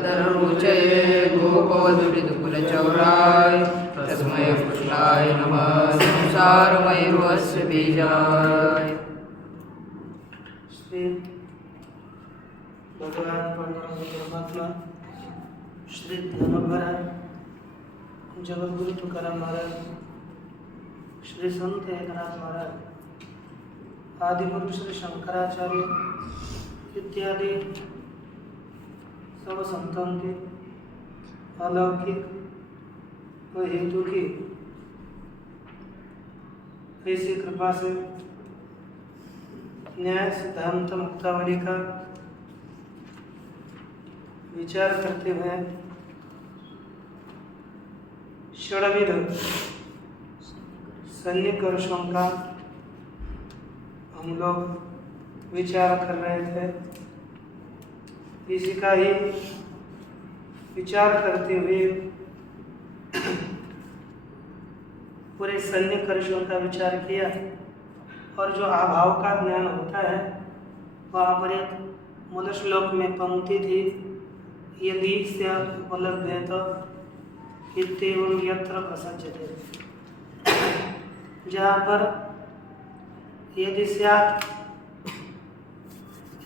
रुचये गोपवधूरिदुकुलचौराय तस्मै कृष्णाय नमः संसारमयूरस्य बीजाय। श्री भगवान परमात्मा श्री धर्मभरा जगद्गुरु तुकाराम महाराज, श्री संत एकनाथ महाराज, आदि पुरुष श्री शंकराचार्य इत्यादि सब संतों की अलौकिक व हेतु की ऐसी कृपा से न्याय सिद्धांत मुक्तावली का विचार करते हुए षड्विध सन्निकर्षों का हम लोग विचार कर रहे थे। इसी का ही विचार करते हुए पूरे सन्निकर्षों का विचार किया और जो अभाव का ज्ञान होता है वहाँ पर एक मूल श्लोक में पंक्ति थी, यदि स्यात् उपलभ्येत इत्येवं यत्र प्रसज्यते, जहाँ पर यदि स्यात्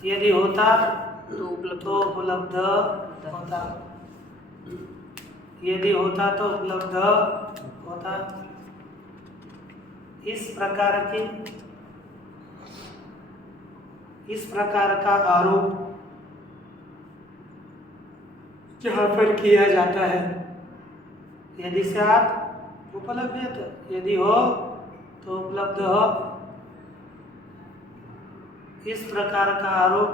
यदि होता तो उपलब्ध होता, यदि होता तो उपलब्ध होता। इस प्रकार का आरोप जहाँ पर किया जाता है, यदि स्यात् उपलभ्येत, यदि हो तो उपलब्ध हो, इस प्रकार का आरोप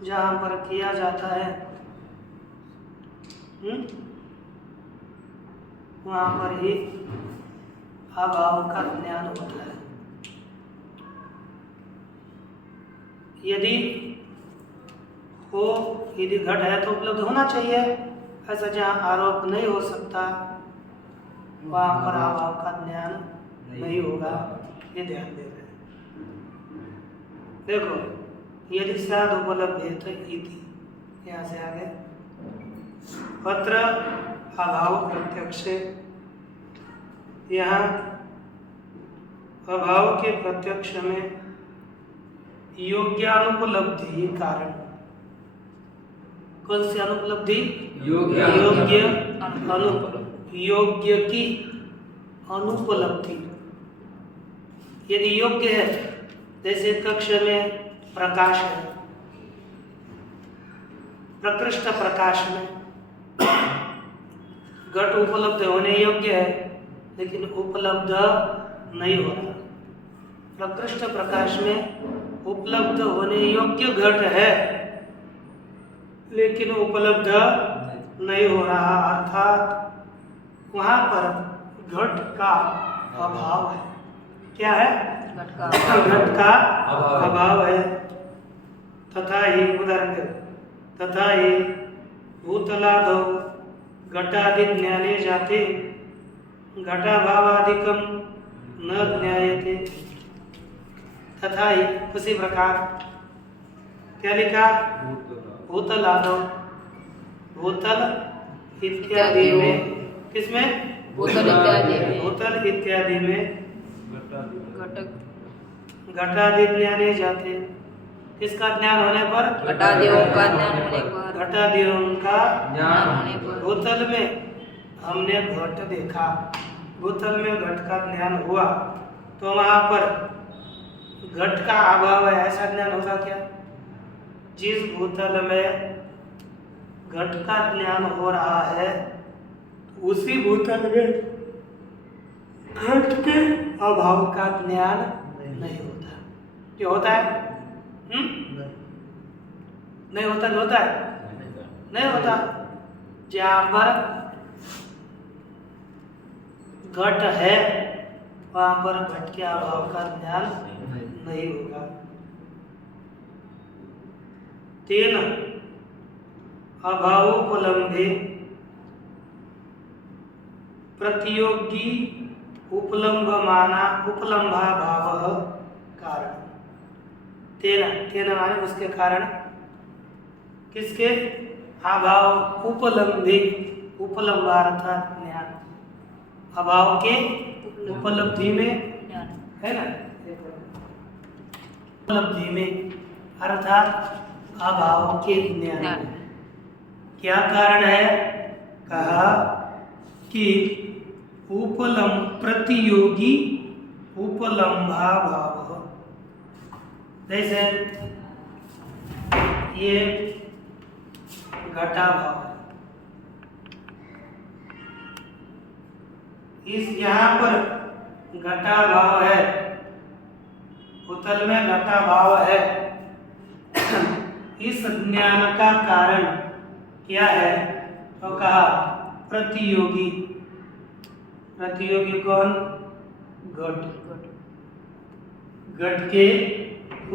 जहाँ पर किया जाता है वहाँ पर ही अभाव का ज्ञान होता है। यदि हो, यदि घट है तो उपलब्ध होना चाहिए, ऐसा जहाँ आरोप नहीं हो सकता वहाँ पर अभाव का ज्ञान नहीं होगा, ये ध्यान दे रहे हैं। देखो, यदि स्यात् उपलभ्येत इति, यहाँ से आगे अत्र अभाव प्रत्यक्ष, यहाँ अभाव के प्रत्यक्ष में योग्यानुपलब्धि कारण। कौन सी अनुपलब्धि? योग्य की अनुपलब्धि। यदि योग्य है, जैसे कक्ष में प्रकाश है, प्रकृष्ट प्रकाश में घट उपलब्ध होने योग्य है लेकिन उपलब्ध नहीं होता। प्रकृष्ट प्रकाश में उपलब्ध होने योग्य घट है लेकिन उपलब्ध नहीं हो रहा, अर्थात वहाँ पर घट का अभाव है। क्या है? घट का अभाव है। तथा ही उदाहरण, तथा ही भूतलादौ घटादि ज्ञाने जाते घटाभावादिकं न ज्ञायते। तथा ही उसी प्रकार क्या लिखा? भूतलादौ, भूतल इत्यादि में, किसमें? भूतल इत्यादि में घटादि ज्ञाने जाते। किसका ज्ञान होने पर? घटादियों का ज्ञान होने पर। घटादियों का ज्ञान होने पर। भूतल में हमने घट देखा, भूतल में घट का ज्ञान हुआ तो वहाँ पर घट का अभाव है, ऐसा ज्ञान होगा क्या? जिस भूतल में घट का ज्ञान हो रहा है उसी भूतल में घट के अभाव का ज्ञान नहीं होता। क्या होता है? नहीं होता, जो होता है नहीं होता। जहाँ पर घट है वहाँ पर घट के अभाव का ज्ञान नहीं होगा। तेन अभावोपलम्भे प्रतियोगी उपलम्भाभाव कारण। तेना, तेना माने उसके कारण, किसके? अभाव उपलब्धि, उपलब्धार्थात ज्ञान, अभाव के उपलब्धि में, है ना, उपलब्धि में अर्थात अभाव के ज्ञान में। क्या कारण है? कहा कि उपलम प्रतियोगी उपलम्भा भाव। जैसे ये घटा भाव, इस यहाँ पर घटा भाव है, भूतल में घटा भाव है। इस ज्ञान का कारण क्या है? तो कहा प्रतियोगी। प्रतियोगी कौन? घट। घट के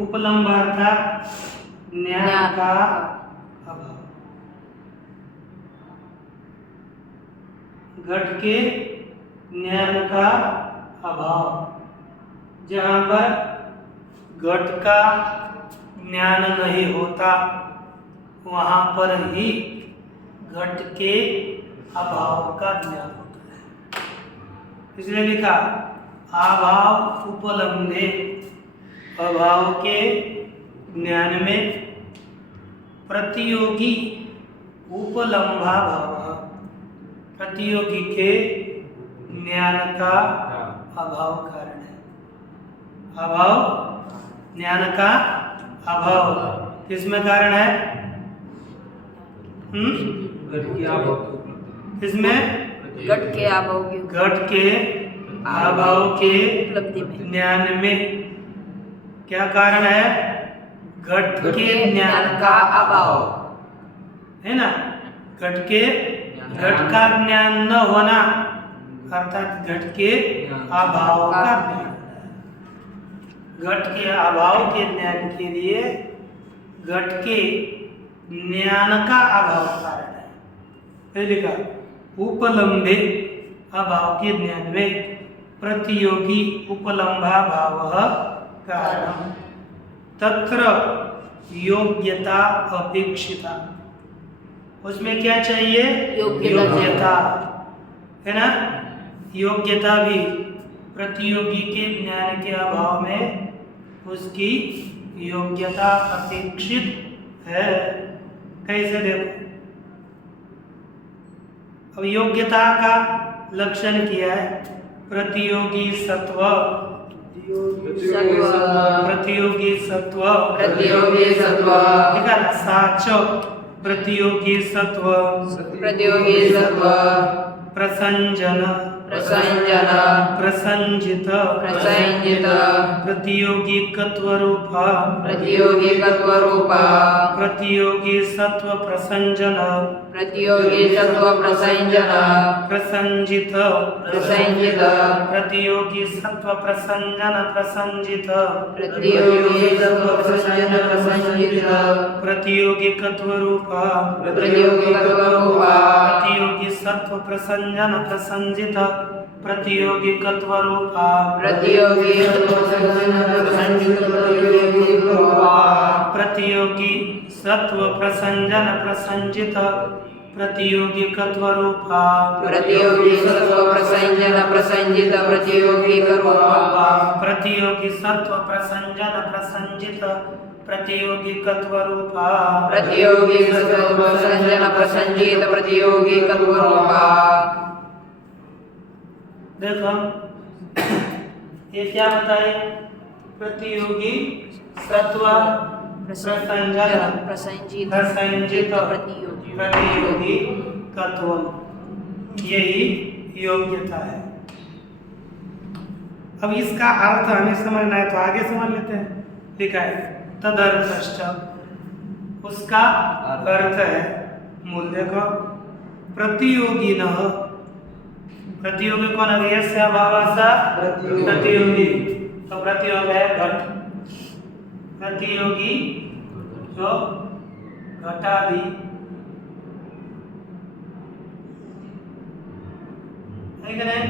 उपलम्बार्थात ज्ञान का अभाव। घट के ज्ञान का अभाव, जहाँ पर घट का ज्ञान नहीं होता वहाँ पर ही घट के अभाव का ज्ञान होता है। इसलिए लिखा अभाव उपलब्धे, अभाव के ज्ञान में प्रतियोगी उपलम्भा भाव, प्रतियोगी के ज्ञान का अभाव कारण है। अभाव, ज्ञान का अभाव किसमें कारण है? किसमें? घट के अभाव की, घट के अभाव के उपलब्धि में, ज्ञान में क्या कारण है? घट के ज्ञान का अभाव, है ना। घट के, घट का ज्ञान न होना अर्थात घट के अभाव का ज्ञान। घट के अभाव के ज्ञान के लिए घट के ज्ञान का अभाव कारण है। पहले का उपलम्भे, अभाव के ज्ञान में प्रतियोगी उपलम्भा भाव कारण। तत्र योग्यता अपेक्षिता, उसमें क्या चाहिए? योग्यता, है ना। योग्यता भी प्रतियोगी के ज्ञान के अभाव में उसकी योग्यता अपेक्षित है। कैसे देखो, अब योग्यता का लक्षण किया है प्रतियोगी सत्व, प्रतियोगी सत्व, प्रतियोगी सत्व, लिखा ना साच, प्रतियोगी सत्व, प्रतियोगी सत्व, प्रसंजन, प्रसंजन, प्रसंजित, प्रसंजित, प्रतियोगी कत्वरूपा, प्रतियोगी कत्वरूपा, प्रतियोगी सत्व प्रसंजन, प्रतियोगी सत्व प्रसंजन, प्रसंजित, प्रसंजित, प्रतियोगी सत्व प्रसंजन प्रसंजित, प्रतियोगी सत्व प्रसंजन प्रसंजित, प्रतियोगी कत्वरूपा, प्रतियोगी कत्वरूपा, प्रतियोगी सत्व प्रसंजन प्रसंजित, प्रतियोगी कत्वरूपा, प्रतियोगी सत्व प्रसंजन प्रसंजित, प्रतियोगी कत्वरूपा, प्रतियोगी सत्व प्रसंजन प्रसंजित, प्रतियोगी कत्वरूपा, प्रतियोगी सत्व प्रसंजन प्रसंजित, प्रतियोगी कत्वरूपा, प्रतियोगी सत्व प्रसंजन प्रसंजित, प्रतियोगी कत्वरूपा, प्रतियोगी सत्व प्रसंजन प्रसंजित, प्रतियोगी कत्वरूपा। देखो ये क्या बताए? प्रतियोगी सत्व प्रसंजन प्रसंजित, प्रसंजित, प्रतियोगी, प्रतियोगी कत्व, यही योग्यता है। अब इसका अर्थ हमें समझना है तो आगे समझ लेते हैं। लिखा है तदर्थश्च, उसका अर्थ है मूल। देखो प्रतियोगिनः, प्रतियोगी कौन है? यस्य अभावः प्रतियोगी, तो प्रतियोग है घट, प्रतियोगी जो घटादि, है कि नहीं?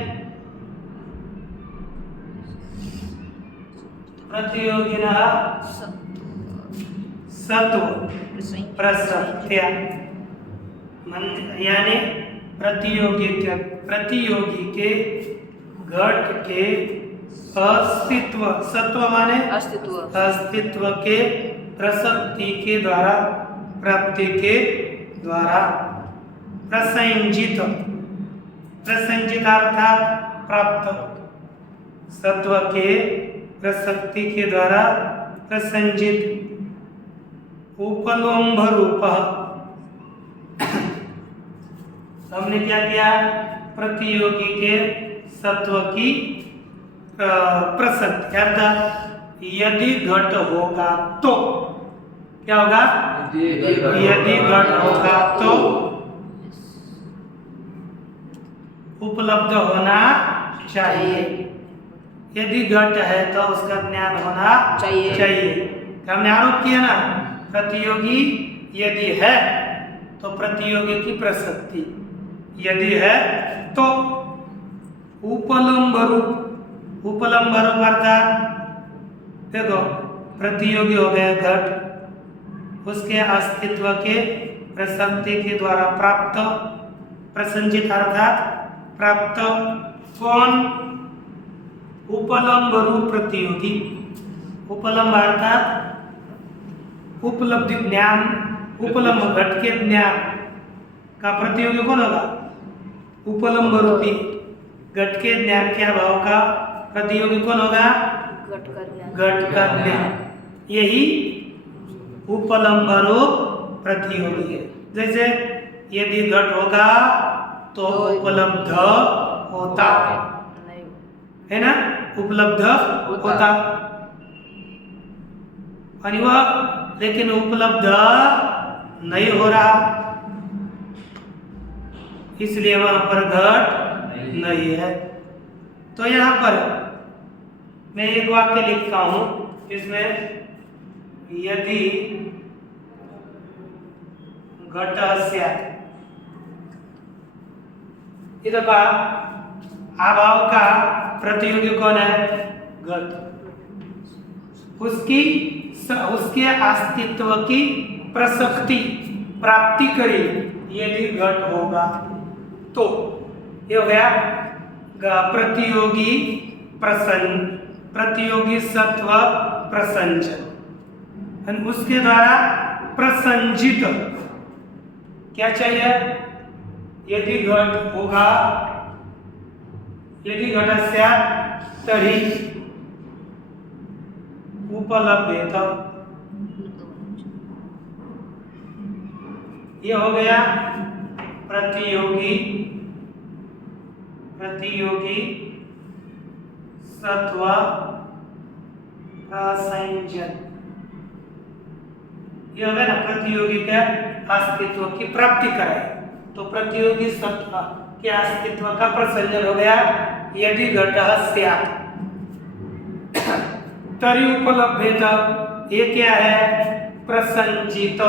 प्रतियोगिनः सत्व प्रसक्त्या यानी प्रतियोगी के घट के अस्तित्व, सत्व माने अस्तित्व के प्रसक्ति के द्वारा, प्राप्ति के द्वारा, प्रसंजित अर्थात प्राप्त, सत्व के प्रसक्ति के द्वारा प्रसंजित, उपलम्भ रूप। हमने क्या किया? प्रतियोगी के सत्व की प्रसक्ति अर्थात यदि घट होगा तो क्या होगा? यदि घट होगा तो उपलब्ध होना चाहिए। यदि घट है तो उसका ज्ञान होना चाहिए। हमने आरोप किया ना, प्रतियोगी यदि है तो प्रतियोगी की प्रसक्ति, यदि है तो उपलम्भ रूप अर्थात देखो प्रतियोगी हो गया घट, उसके अस्तित्व के प्रसक्ति के द्वारा प्राप्त, प्रसंजित अर्थात प्राप्त, कौन? उपलम्भ रूप प्रतियोगी। उपलम्भ अर्थात उपलब्धि ज्ञान, उपलम्भ घट के ज्ञान का प्रतियोगी कौन होगा? उपलम्भ रूपी घट के ज्ञान के अभाव का प्रतियोगी कौन होगा? घट का ज्ञान। यही उपलम्भ रूप प्रतियोगी है। जैसे यदि घट होगा तो उपलब्ध होता है ना, उपलब्ध होता, और वह लेकिन उपलब्ध नहीं हो रहा, इसलिए वहां पर घट नहीं है। तो यहाँ पर मैं एक वाक्य लिखता हूं, इसमें यदि घटस्य, इधर का अभाव का प्रतियोगी कौन है? घट। उसके अस्तित्व की प्रसक्ति, प्राप्ति करी यदि घट होगा तो ये हो गया प्रतियोगी सत्व प्रसंजन। उसके द्वारा प्रसंजित क्या चाहिए? यदि घट होगा, यदि घटस्य तर्हि उपलभ्येत। ये हो गया प्रतियोगी सत्व प्रसंजन। ये हो गया ना, प्रतियोगी के अस्तित्व की प्राप्ति कराए तो प्रतियोगी सत्व के अस्तित्व का प्रसंजन हो गया। यदि घटः स्यात् तर्हि उपलभ्येत, ये क्या है? प्रसंजित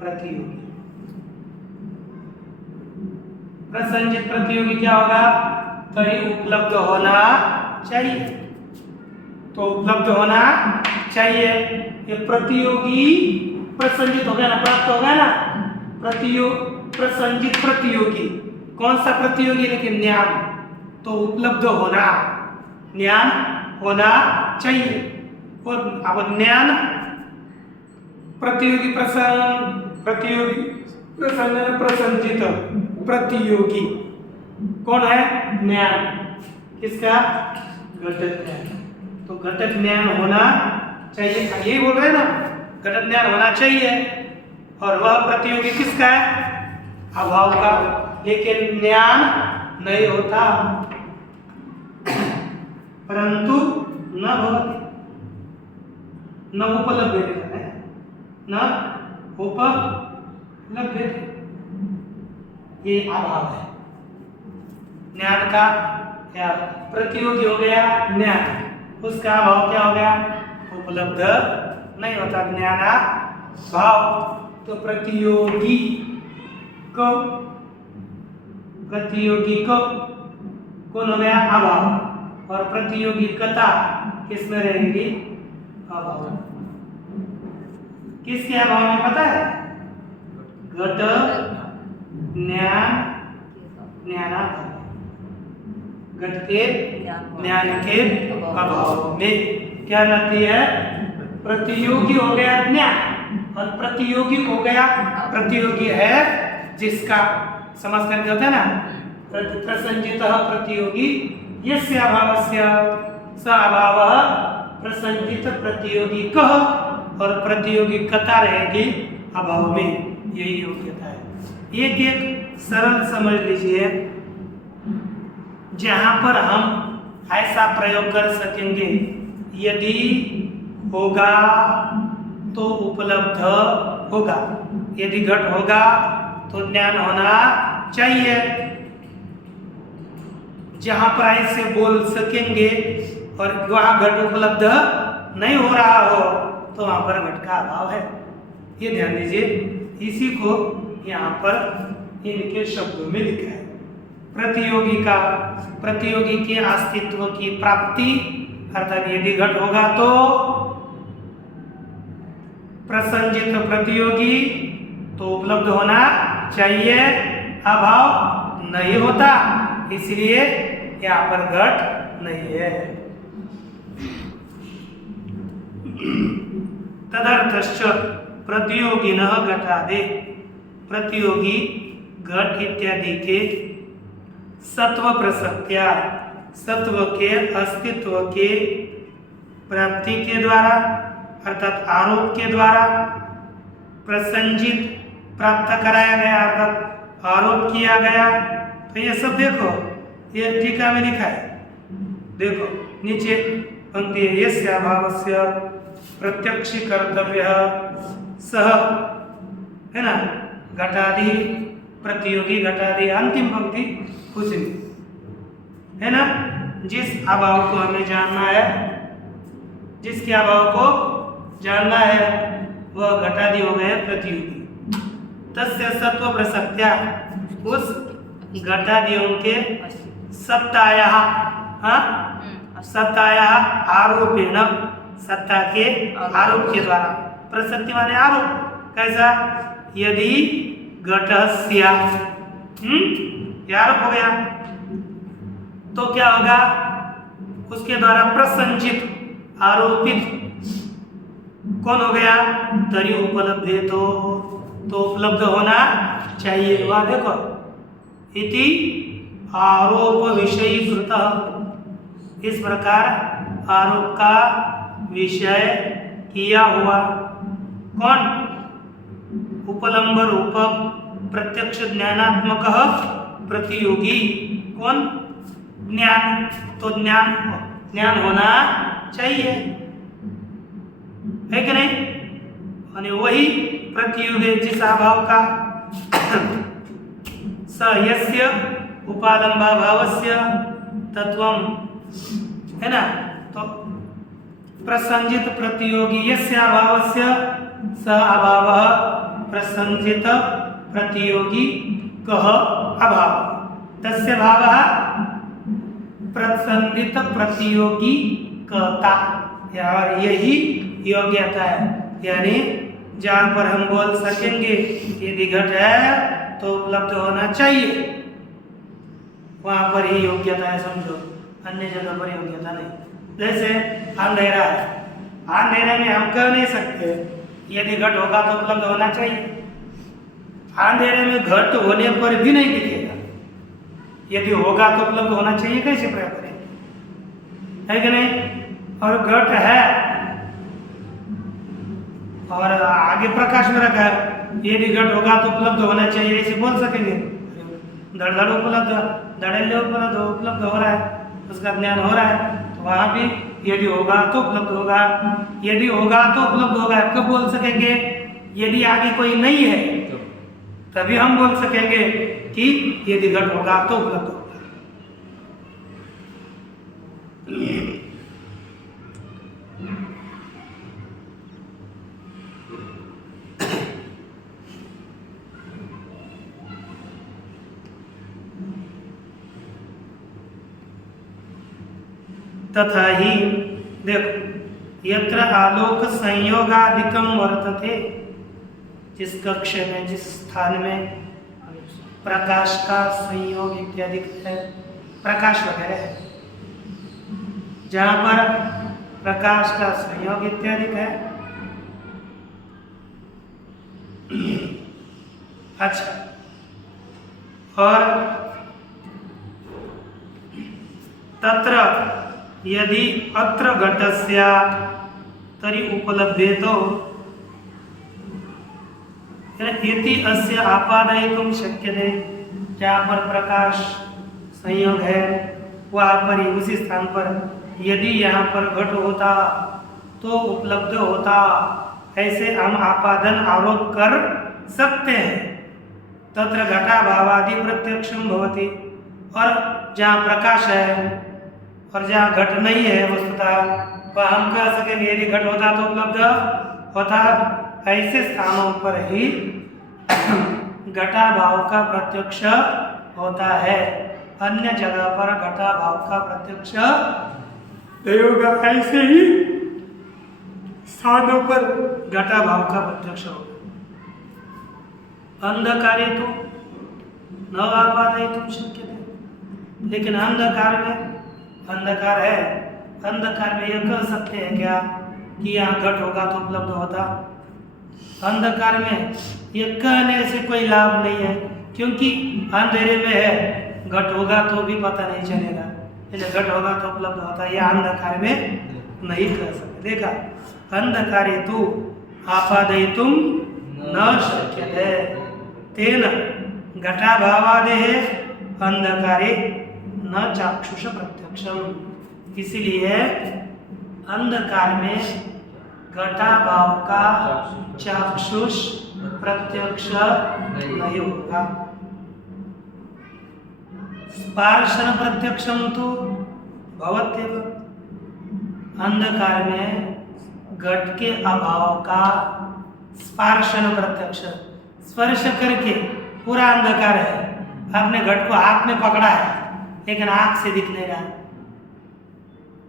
प्रतियोगी। प्रसंजित प्रतियोगी क्या होगा? तर्हि उपलब्ध होना चाहिए, तो उपलब्ध होना चाहिए। ये प्रतियोगी प्रसंजित हो गया ना, प्राप्त हो गया ना, प्रसंजित प्रतियोगी। कौन सा प्रतियोगी? लेकिन ज्ञान, तो उपलब्ध होना, ज्ञान होना चाहिए। और अब ज्ञान प्रतियोगी प्रसंजन प्रसंजित प्रतियोगी कौन है? ज्ञान। किसका? घटक ज्ञान। तो घटक ज्ञान होना चाहिए, यही बोल रहे हैं ना, घटक ज्ञान होना चाहिए। और वह प्रतियोगी किसका है? अभाव का। लेकिन ज्ञान नहीं होता, परंतु न भवति, न उपलभ्यते, न उपलभ्यते, ये अभाव है ज्ञान का। क्या प्रतियोगी हो गया? ज्ञान। उसका अभाव क्या हो गया? उपलब्ध नहीं होता, ज्ञाना भाव। तो प्रतियोगी को कौन हो गया? अभाव। और प्रतियोगिकता किस में रहेगी? अभाव। किसके अभाव में पता है? घट ज्ञान ज्ञानाभाव, घट के ज्ञान के अभाव में क्या रहती है? प्रतियोगी हो गया ज्ञान और प्रतियोगी हो गया, प्रतियोगी है जिसका समझ करके होता है ना, प्रसंजितः प्रतियोगी यस्य अभावस्य स अभावः प्रसंजित प्रतियोगी कह, और प्रतियोगिकता रहेगी अभाव में। यही योग्यता है। एक एक सरल समझ लीजिए, जहां पर हम ऐसा प्रयोग कर सकेंगे, यदि होगा तो उपलब्ध होगा, यदि घट होगा तो ज्ञान होना चाहिए। जहां पर ऐसे बोल सकेंगे और वहां घट उपलब्ध नहीं हो रहा हो तो वहां पर घट का अभाव है। ये ध्यान दीजिए, इसी को यहाँ पर इनके शब्दों में लिखा है। प्रतियोगी का, प्रतियोगी के अस्तित्व की प्राप्ति, अर्थात यदि घट होगा तो प्रसंजित प्रतियोगी तो उपलब्ध होना चाहिए, अभाव नहीं होता, इसलिए यहाँ पर घट नहीं है। तदर्थश्च प्रतियोगिनः घटादे, प्रतियोगी घट इत्यादि के सत्व प्रसक्त्या, सत्व के अस्तित्व के प्राप्ति के द्वारा, अर्थात आरोप के द्वारा, प्रसंजित प्राप्त कराया गया, अर्थात आरोप किया गया। तो ये सब देखो, ये टीका में लिखा है, देखो नीचे पंक्ति, यस्य अभावस्य प्रत्यक्ष कर्तव्य सह, है ना, घटादि प्रतियोगी घटादि, अंतिम पंक्ति कुछ नहीं, है ना। जिस अभाव को हमें जानना है, जिसके अभाव को जानना है वह घटादि हो गए प्रतियोगी। तस्य सत्व प्रसक्त्या, उस घटादियों के सत्तायाः, सत्तायाः आरोपेण, सत्ता के आरोप के द्वारा, प्रसक्ति माने आरोप, कैसा? यदि घटस्य, ये आरोप हो गया तो क्या होगा? उसके द्वारा प्रसंजित, आरोपित कौन हो गया? तरी उपलब्धे, तो उपलब्ध होना चाहिए। वह देखो, इति आरोप विषयीकृत, इस प्रकार आरोप का विषय किया हुआ कौन? उपलम्ब रूप प्रत्यक्ष ज्ञानात्मक प्रतियोगी, कौन? ज्ञान, तो ज्ञान होना चाहिए, है कि नहीं? और वही प्रतियोगी जिस अभाव का स यस्य उपालंबाभावस्य तत्वम, है ना, तो प्रसंजित प्रतियोगी यस्य अभावस्य स अभावः प्रसंजित प्रतियोगी कह अभाव, तस्य भावः प्रसंजित प्रतियोगी कहता। यार यही योग्यता है, यानी जहाँ पर हम बोल सकेंगे यदि घट है तो उपलब्ध होना चाहिए, वहाँ पर ही योग्यता है, समझो, अन्य जगह पर योग्यता नहीं। जैसे अंधेरा है, अंधेरे में हम कह नहीं सकते यदि घट होगा तो उपलब्ध होना चाहिए, अंधेरे में घट होने पर भी नहीं दिखेगा, यदि होगा तो उपलब्ध होना चाहिए, कैसे प्रयोग करेंगे, है कि नहीं? और घट है और आगे प्रकाश में रखा है, यदि घट होगा तो उपलब्ध होना चाहिए, ऐसे बोल सकेंगे? धड़ उपलब्ध, धड़ल्ले उपलब्ध हो रहा है, उसका ज्ञान हो रहा है, तो वहाँ भी यदि होगा तो उपलब्ध होगा, यदि होगा तो उपलब्ध होगा। कब बोल सकेंगे? यदि आगे कोई नहीं है तभी हम बोल सकेंगे कि यदि घट होगा तो उपलब्ध होगा। तथा ही देखो यत्र आलोक संयोगादिकम वर्तते, जिस कक्ष में जिस स्थान में प्रकाश का संयोग इत्यादि है, प्रकाश वगैरह है, जहाँ पर प्रकाश का संयोग इत्यादि है। अच्छा, और तत्र यदि अत्र घटस्य तरी उपलभ्येतो इति अस्य आपादयितुं शक्यते, जहाँ पर प्रकाश संयोग है वहाँ पर ही उसी स्थान पर यदि यहाँ पर घट होता तो उपलब्ध होता, ऐसे हम आपादन आरोप कर सकते हैं। तत्र घटाभावादि प्रत्यक्षम भवति, और जहाँ प्रकाश है और जहाँ घट नहीं है वस्तुतः, वह हम कह सकेंगे यदि घट होता तो उपलब्ध होता। ऐसे स्थानों पर ही घटाभाव का प्रत्यक्ष होता है, अन्य जगह पर घटाभाव का प्रत्यक्ष नहीं होगा। ऐसे ही स्थानों पर घटाभाव का प्रत्यक्ष होगा। अंधकारे तो न आपादयितुं शक्यते, लेकिन अंधकार में, अंधकार है, अंधकार में यह कह सकते हैं क्या कि यहाँ घट होगा तो उपलब्ध होता? अंधकार में यह कहने से कोई लाभ नहीं है, क्योंकि अंधेरे में है, घट होगा तो भी पता नहीं चलेगा, इसलिए घट होगा तो उपलब्ध होता है, यह अंधकार में नहीं कह सकते। देखा, अंधकारे तु आपादयितुं न शक्यते तेन घटाभावादेः अंधकारे न चाक्षुष प्रत्यक्षम। इसलिए अंधकार में घटाभाव का चाक्षुष प्रत्यक्ष नहीं होगा। स्पर्शन प्रत्यक्षम तो भवत्येव, अंधकार में घट के अभाव का स्पर्शन प्रत्यक्ष, स्पर्श करके पूरा अंधकार है, आपने घट को हाथ में पकड़ा है लेकिन आंख से दिख नहीं रहा,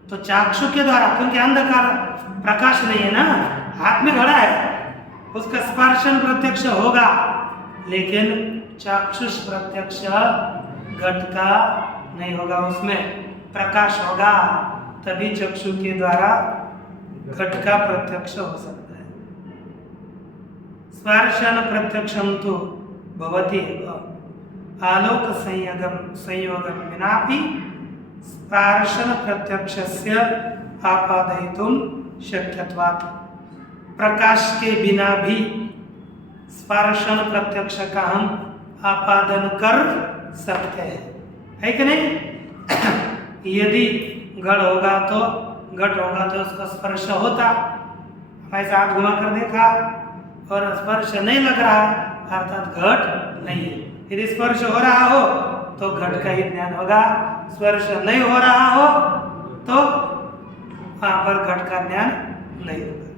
तो चाक्षु के द्वारा, क्योंकि अंधकार प्रकाश नहीं है ना, हाथ में घड़ा है, उसका स्पर्शन प्रत्यक्ष होगा, लेकिन चाक्षुष प्रत्यक्ष घट का नहीं होगा, उसमें प्रकाश होगा, तभी चक्षु के द्वारा घट का प्रत्यक्ष हो सकता है। स्पर्शन प्रत्यक्षम तो भवति आलोक संयोगम विनापि स्पर्शन प्रत्यक्षस्य आपादयितुं शक्यत्वात्, प्रकाश के बिना भी स्पर्शन प्रत्यक्ष का हम आपादन कर सकते हैं, है कि नहीं? यदि घट होगा तो उसका स्पर्श होता, ऐसा हाथ घुमा कर देखा और स्पर्श नहीं लग रहा, अर्थात घट नहीं है। यदि स्पर्श हो रहा हो तो घट का ही ज्ञान होगा, स्पर्श नहीं हो रहा हो तो वहां पर घट का ज्ञान नहीं होगा।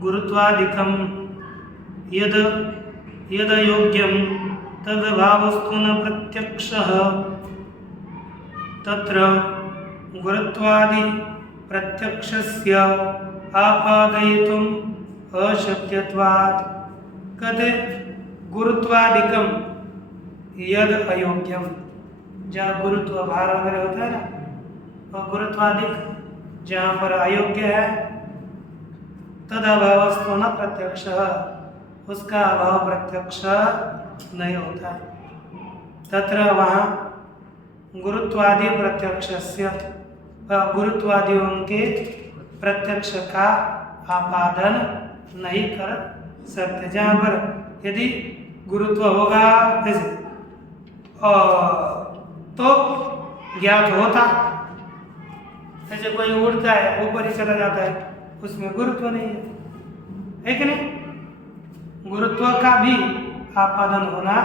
गुरुत्वादिकम यद यद योग्यम तद भावस्तु न प्रत्यक्षः, तत्र गुरुत्वादि प्रत्यक्षस्य आपादयितुम् अशक्यत्वात्। कहते गुरुत्वादिकम यद अयोग्यम, जहाँ गुरुत्व भार वगैरह होता है ना, और गुरुत्वादिक जहाँ पर अयोग्य है, तद अभावस्तु न प्रत्यक्ष, उसका अभाव प्रत्यक्ष नहीं होता। तत्र वहाँ गुरुत्वादि प्रत्यक्षस्य, गुरुत्वादियों के प्रत्यक्ष का आपादन नहीं कर सकते। जहाँ पर यदि गुरुत्व होगा जैसे तो ज्ञात होता, जैसे कोई उड़ता है ऊपर ही चला जाता है, उसमें गुरुत्व नहीं है कि नहीं? गुरुत्व का भी आपादन होना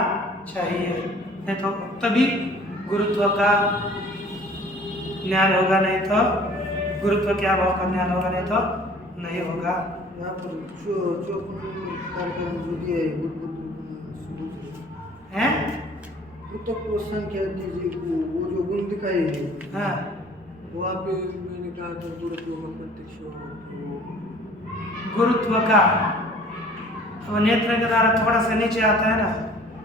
चाहिए, नहीं तो तभी गुरुत्व का ज्ञान होगा, नहीं तो गुरुत्व के अभाव का ज्ञान होगा, नहीं तो नहीं होगा। यहाँ पर जो कार्यक्रम जो दिया है हैं? उत्तर को संख्या दीजिए, वो जो गुण दिखाई है, हाँ, वहाँ पे मैंने कहा था गुरुत्व का प्रत्यक्ष हो तो गुरुत्व का अब नेत्र के द्वारा थोड़ा सा नीचे आता है ना,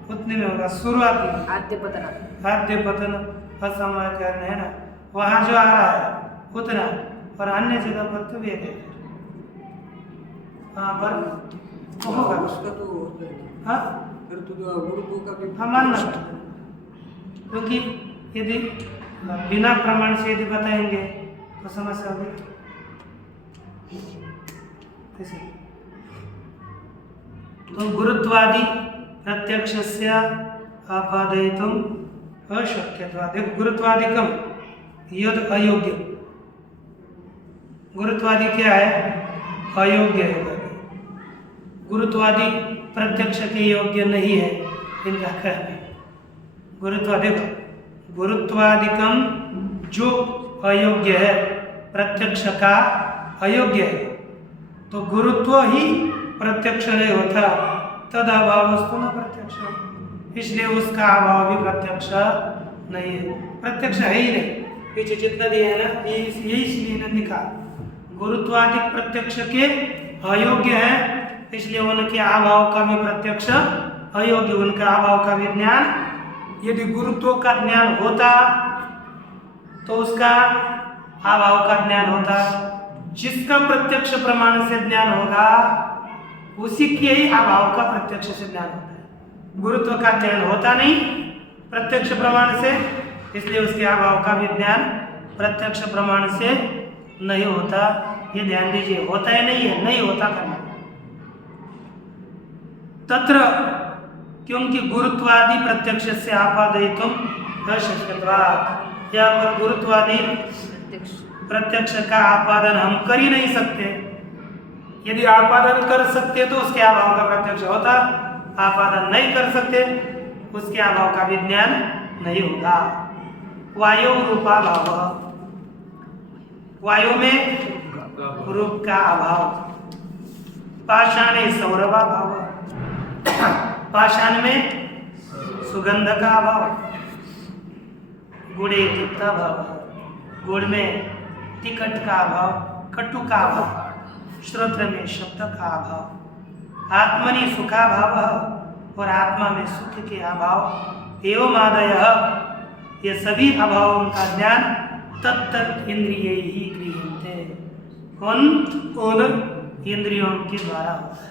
उतने में होगा। शुरुआत में आद्य पतना आद्य पतन असमय करण है ना, वहाँ जो आ रहा है उतना, और अन्य जगह पर तो वेग है, वहाँ पर तो होगा। उसका तो होता है। हाँ फिर तो गुरुत्व का भी हाँ मानना, क्योंकि यदि बिना प्रमाण से यदि बताएंगे तो समस्या होगी। तो गुरुत्वादि प्रत्यक्षस्य आपादयितुम अशक्यत्वात्। देखो गुरुत्वादिकम यद अयोग्य, गुरुत्वादि क्या है? अयोग्य है। गुरुत्वादि प्रत्यक्ष के योग्य नहीं है, इनका कहना है। गुरुत्वादि गुरुत्वादिकम जो अयोग्य है, प्रत्यक्ष का अयोग्य है, तो गुरुत्व ही प्रत्यक्ष नहीं होता, तद अभाव वस्तु न प्रत्यक्ष, इसलिए उसका अभाव भी प्रत्यक्ष नहीं है। प्रत्यक्ष है ही नहीं, पीछे जितना दिया है ना, ये इसलिए ने लिखा गुरुत्वादिक प्रत्यक्ष के अयोग्य है, इसलिए उनके अभाव का भी प्रत्यक्ष अयोग्य, उनका अभाव का भी ज्ञान। यदि गुरुत्व का ज्ञान होता तो उसका अभाव का ज्ञान होता। जिसका प्रत्यक्ष प्रमाण से ज्ञान होगा उसी के ही अभाव का प्रत्यक्ष से ज्ञान होता है। गुरुत्व का ज्ञान होता नहीं प्रत्यक्ष प्रमाण से, इसलिए उसके अभाव का भी ज्ञान प्रत्यक्ष प्रमाण से नहीं होता। ये ध्यान दीजिए, होता है नहीं है, नहीं होता करना तत्र, क्योंकि गुरुत्वादि प्रत्यक्ष से आपादयितुम अशक्यत्वात्। यहाँ पर गुरुत्वादि प्रत्यक्ष का आपादन हम कर ही नहीं सकते। यदि आपादन कर सकते तो उसके अभाव का प्रत्यक्ष होता, आपादन नहीं कर सकते उसके अभाव का भी ज्ञान नहीं होगा। वायु रूपा भाव, वायु में रूप का अभाव। पाषाणे सौरभा भाव, पाषाण में सुगंध का अभाव। गुड़े तिक्ता भाव, गुड़ में तिकट का अभाव, कटु का अभाव। श्रोत्र में शब्द का अभाव। आत्मनि सुखा भाव, और आत्मा में सुख के अभाव। एवं आदय, ये सभी अभावों का ज्ञान तत्त इंद्रिय ही गृह्यन्ते, उन इंद्रियों के द्वारा होता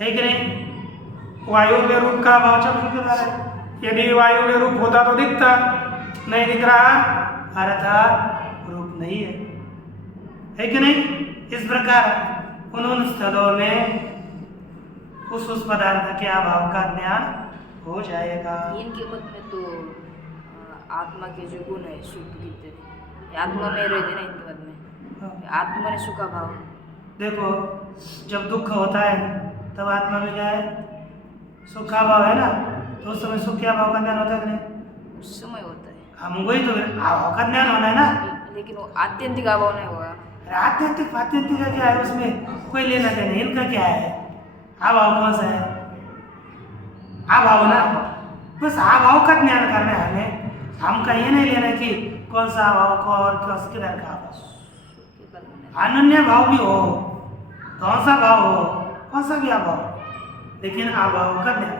है कि नहीं? वायु में रूप का अभाव चक्षु के द्वारा है। यदि वायु में रूप होता तो दिखता, नहीं दिख रहा अर्थात रूप नहीं है कि नहीं? इस प्रकार उन स्थलों में उस पदार्थ के अभाव का ज्ञान हो जाएगा। इनके मत में तो आत्मा के जो गुण है सुख कितने, आत्मा में रहते ना इनके मत में। आत्मा ने सुखा भाव। देखो जब दुख होता है तब आत्मा में क्या है? सुखा भाव है ना, तो उस समय सुख क्या भाव का ज्ञान होता है कि नहीं? उस समय होता है। हम वही तो अभाव का ज्ञान होना है ना, लेकिन वो आत्यंतिक अभाव नहीं होगा। आत्यंतिक आत्यंतिक का क्या है? उसमें कोई लेना देना, इनका क्या है? अभाव कौन सा है? अभाव ना, बस अभाव का ज्ञान करना है हमें। हमका ये नहीं लेना कि कौन सा अभाव को और किधर का अभाव। अनन्य भाव भी हो, कौन सा भाव हो, कौन सा भी अभाव, लेकिन अभाव का ज्ञान।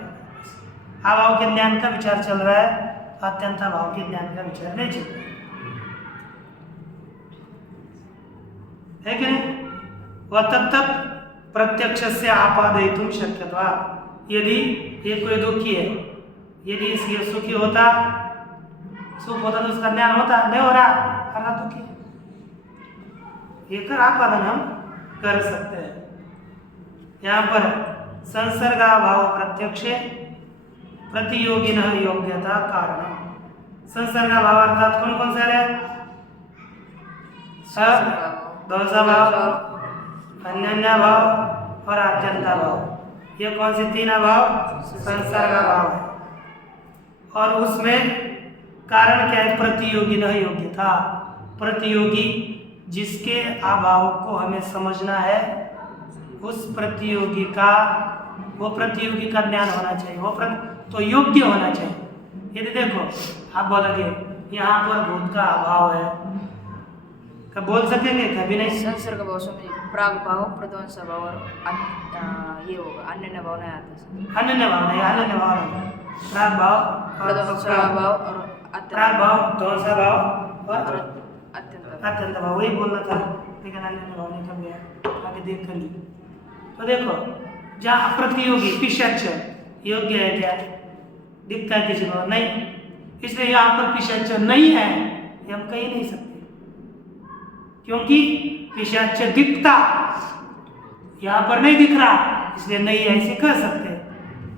अभाव के ज्ञान का विचार चल रहा है, अत्यंत अभाव के ज्ञान का विचार नहीं चल रहा है कि नहीं? वह तत्त प्रत्यक्ष से आपादयितुम शक्यत्वात्। यदि ये कोई दुखी है, यदि इसके सुखी होता, सुख होता तो उसका ज्ञान होता, नहीं हो रहा अर्थात दुखी। ये कर आपादन हम कर सकते हैं। यहाँ पर संसर्गाभाव प्रत्यक्ष प्रतियोगिन योग्यता कारण। संसर्गाभाव अर्थात कौन कौन से है? दोषा भाव, अन्यन्या भाव और आद्यंता भाव। ये कौन से तीन अभाव? संसर्गाभाव है। और उसमें कारण क्या है? प्रतियोगी न योग्यता। प्रतियोगी जिसके अभाव को हमें समझना है, उस प्रतियोगी का, वो प्रतियोगी का ज्ञान होना चाहिए, वो तो योग्य होना चाहिए। यदि देखो आप बोलोगे यहाँ पर भूत का अभाव है। क्या बोल सकेंगे? कभी नहीं। संसर्ग भाव समझिए, प्राग भाव, प्रध्वंस भाव और ये होगा, अन्य भाव नहीं आता सर। अनन्य भाव नहीं, अनन्य भाव नहीं। प्राग भाव और प्रध्वंस प्राग भाव और प्राग भाव, ध्वंसा भाव और अत्यंत अत्यंत भाव, वही बोलना था, लेकिन अनन्य भाव निकल गया। आगे देख कर ली तो देखो, जहाँ अप्रतियोगी पिशाच योग्य है क्या? दिखता है किसी को? नहीं। इसलिए यहाँ पर पिशाच नहीं है, ये हम कह ही नहीं सकते, क्योंकि पिशाच दिखता यहाँ पर नहीं दिख रहा, इसलिए नहीं है ऐसे कह सकते।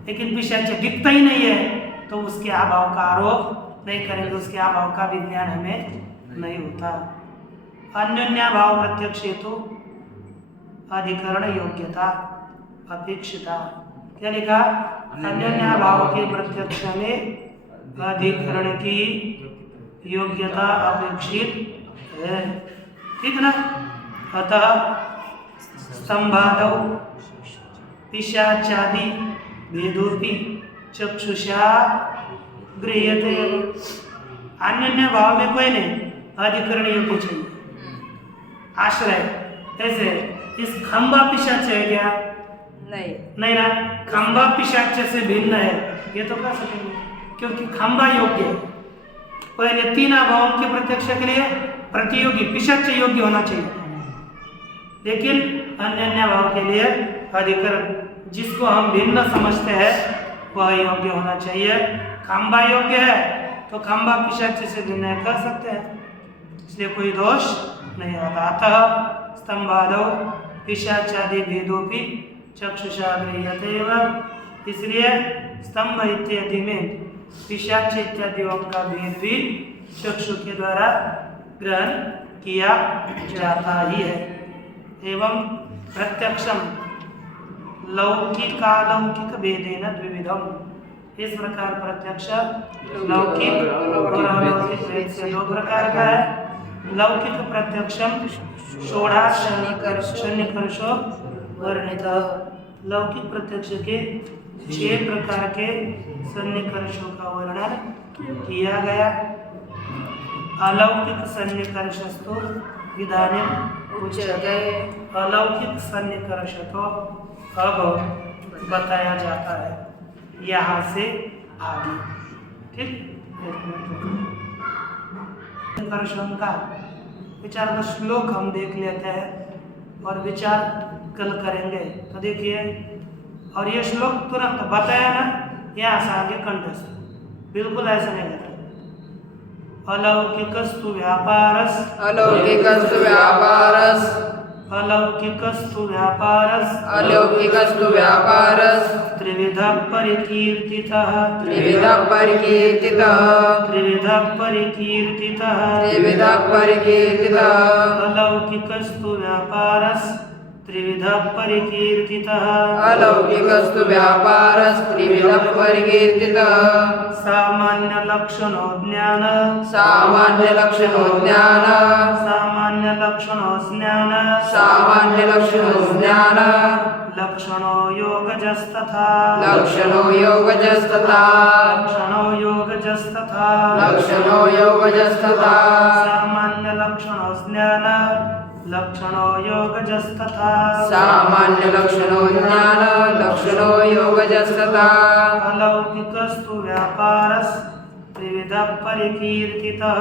लेकिन पिशाच दिखता ही नहीं है तो उसके अभाव का आरोप नहीं करेंगे, उसके अभाव का विज्ञान हमें नहीं होता। अन्योन्या भाव प्रत्यक्ष हेतु अधिकरण योग्यता अपेक्षिता। क्या लिखा? अन्योन्या भाव के प्रत्यक्ष में अधिकरण की योग्यता अपेक्षित है। ठीक ना? अतः स्तंभादौ पिशाचादि भेदोपि चक्षुषा गृह्यते। अन्योन्य भाव में कोई नहीं, अधिकरण योग्य चाहिए, आश्रय। ऐसे इस खंबा पिशाच है क्या? नहीं। नहीं ना, खंबा पिशाच से भिन्न है, ये तो कह सकेंगे, क्योंकि खंबा योग्य है। पहले तीन अभावों के प्रत्यक्ष के लिए प्रतियोगी पिशाच योग्य होना चाहिए, लेकिन अन्य भाव के लिए अधिकरण जिसको हम भिन्न समझते हैं वह योग्य होना चाहिए। खंबा योग्य है तो खंबा पिशाच से भिन्न कह सकते हैं, इसलिए कोई दोष नहीं आता। अतः स्तंभादौ पिशाचादि भेदोपि चक्षुषा गृह्यते एव। इसलिए स्तंभ इत्यादि में पिशाच इत्यादियों का भेद भी चक्षु के द्वारा ग्रहण किया जाता ही है। एवं प्रत्यक्षम लौकिकालौकिक भेदेन द्विविधम। इस प्रकार प्रत्यक्ष लौकिक और अलौकिक भेद से दो प्रकार का है। लौकिक प्रत्यक्षम षोडशनिकर्षो वर्णित। लौकिक प्रत्यक्ष के 6 प्रकार के सन्निकर्षों का वर्णन किया गया। अलौकिक सन्निकर्षस्तु इदानीम उच्यते। अलौकिक सन्निकर्ष तो अब बताया जाता है यहाँ से आगे। ठीक, सन्निकर्षों का विचार का श्लोक हम देख लेते हैं और विचार कल करेंगे। तो देखिए, और ये श्लोक तुरंत बताया ना, यहाँ से आगे कंठस्थ, बिल्कुल ऐसा नहीं करता। अलौकिकस्तु व्यापारस, अलौकिकस्तु व्यापारस, अलौकिकस्तु व्यापारस, अलौकिकस्तु व्यापारस, त्रिविधः परिकीर्तितः, त्रिविधः परिकीर्तितः, त्रिविधः परिकीर्तितः, त्रिविधः परिकीर्तितः, अलौकिकस्तु व्यापारस त्रिविधः परिकीर्तितः, अलौकिकस्तु व्यापारस, त्रिविधः परिकीर्तितः। सामान्य लक्षणो ज्ञान, सामान्य लक्षणो ज्ञान, सामान्य लक्षणो ज्ञान, सामान्य लक्षणो ज्ञान, लक्षणो योगजस्तथा, लक्षणो योगजस्तथा, लक्षणो योगजस्तथा, लक्षणो योगजस्तथा, सामान्य लक्षणो ज्ञान, लक्षणो योगजस्तथा, सामान्य लक्षणो ज्ञान, लक्षणो योगजस्तथा। अलौकिकस्तु व्यापारस त्रिविधः परिकीर्तितः,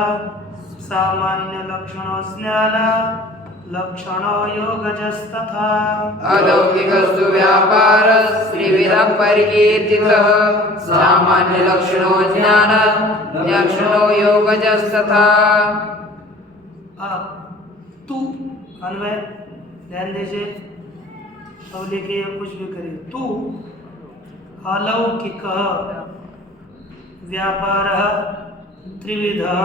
सामान्य लक्षणो ज्ञान, लक्षणो योगजस्तथा। अलौकिकस्तु व्यापारस त्रिविधः परिकीर्तितः, सामान्य लक्षणो ज्ञान, लक्षणो योगजस्तथा। तू अन्वय ध्यान दीजिए, अब देखिए कुछ भी करिए। तू अलौकिक व्यापारः त्रिविधः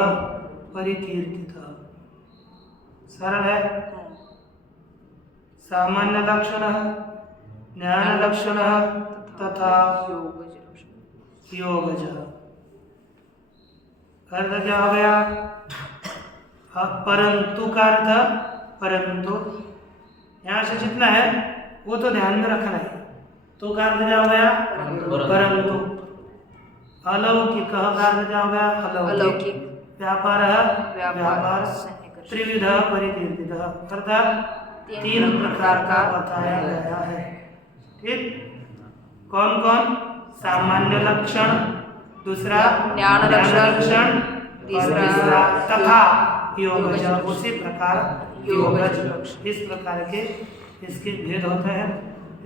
परिकीर्तितः। सरल है। सामान्य लक्षणः, ज्ञान लक्षणः तथा योगजः। अर्थ क्या हो गया? परंतु का अर्थ, परंतु यहाँ से जितना है वो तो ध्यान में रखना है। तो का अर्थ क्या हो गया? परंतु। अलौकिक का अर्थ क्या हो गया? अलौकिक। व्यापारः व्यापार, व्यापार सन्निकर्ष। त्रिविधः परिकीर्तितः अर्थात 3 प्रकार का बताया गया है। ठीक, कौन कौन? सामान्य लक्षण, दूसरा ज्ञान लक्षण, तीसरा तथा योगज, योगज। उसी प्रकार योगज। योगज। इस प्रकार के इसके भेद होते हैं।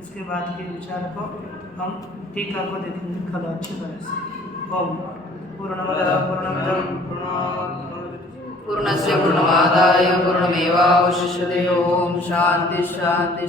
इसके बाद के विचार को हम टीका को देखेंगे कल अच्छी तरह से। ओम पूर्णमदः पूर्णमिदं पूर्णस्य पूर्णमादाय पूर्णमेवावशिष्यते। ओम शांति शांति